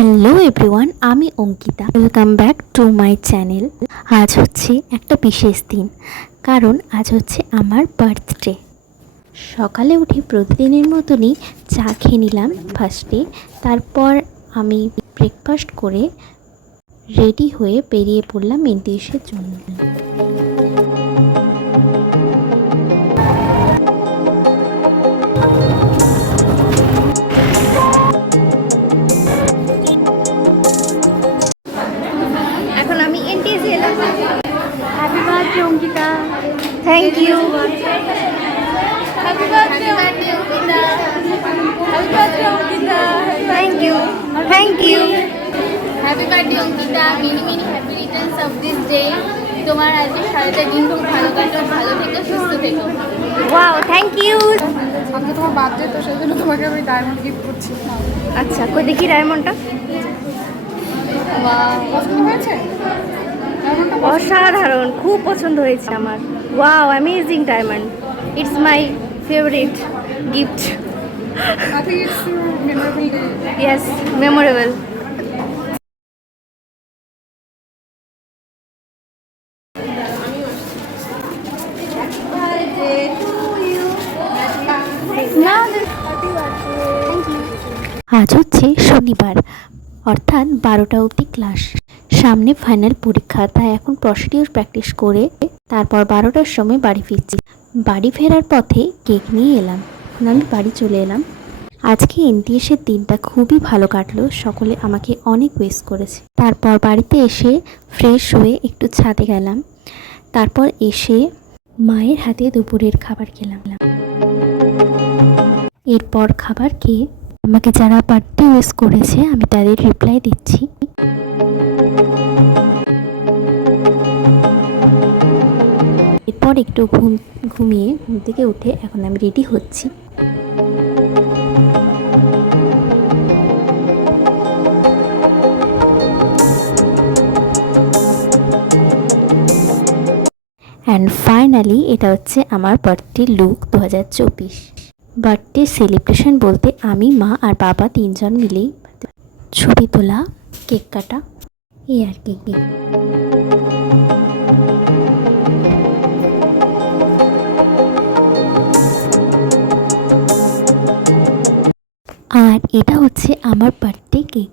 Hello everyone, আমি Ankita. Welcome back to my channel. আজ হচ্ছে একটা বিশেষ দিন, কারণ আজ হচ্ছে আমার বার্থডে। সকালে উঠে প্রতিদিনের মতনই চা খেয়ে নিলাম ফার্স্টে। তারপর আমি ব্রেকফাস্ট করে রেডি হয়ে বেরিয়ে পড়লাম এনটিএসের জন্য। এখন আমি এনটিএসে এলাম। Happy birthday Ankita. Thank you. Happy birthday Ankita. Happy birthday Ankita. Thank you. Thank you. Happy birthday Ankita. Many many happy returns of this day. তোমার আজকে সারাটা দিন খুব ভালো কাটো, ভালো থেকো, সুস্থ থেকো। Wow, thank you. আজকে তোমার বার্থডে, তো সেই জন্য তোমাকে আমি ডায়মন্ড গিফট করছি। আচ্ছা, কই দেখি ডায়মন্ডটা। পছন্দ হয়েছে? ডায়মন্ডটা অসাধারণ, খুব পছন্দ হয়েছে আমার। Wow, amazing diamond. It's my favourite gift. I think it's your memorable day. Yes, memorable. আজ হচ্ছে শনিবার, অর্থাৎ 12টা অবধি ক্লাস। সামনে ফাইনাল পরীক্ষা, তাই এখন প্রসিডিওর প্র্যাকটিস করে তারপর 12টার সময় বাড়ি ফিরছি। বাড়ি ফেরার পথে কেক নিয়ে এলাম। আমি বাড়ি চলে এলাম। আজকে এনটিএসের দিনটা খুবই ভালো কাটলো। সকলে আমাকে অনেক উইশ করেছে। তারপর বাড়িতে এসে ফ্রেশ হয়ে একটু ছাদে গেলাম। তারপর এসে মায়ের হাতে দুপুরের খাবার খেলাম। এরপর খাবার খেয়ে আমাকে যারা বার্থডে উইশ করেছে আমি তাদের রিপ্লাই দিচ্ছি। এরপর একটু ঘুমিয়ে ঘুম থেকে উঠে এখন আমি রেডি হচ্ছি। অ্যান্ড ফাইনালি এটা হচ্ছে আমার বার্থডে লুক 2024। বার্থডে সেলিব্রেশন বলতে আমি, মা আর বাবা তিনজন মিলেই ছবি তোলা, কেক কাটা, এই আর কি। আর এটা হচ্ছে আমার বার্থডে কেক।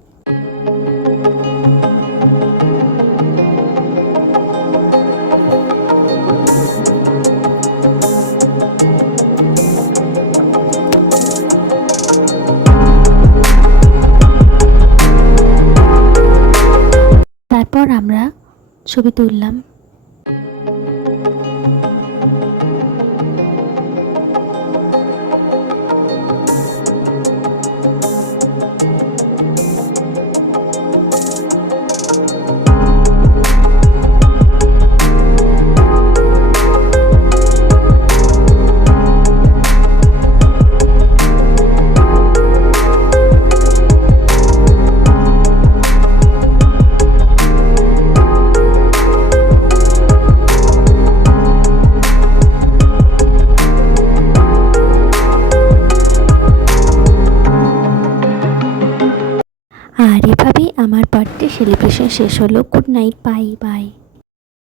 তারপর আমরা ছবি তুললাম। আর এভাবেই আমার বার্থডে সেলিব্রেশন শেষ হলো। Good night, bye bye.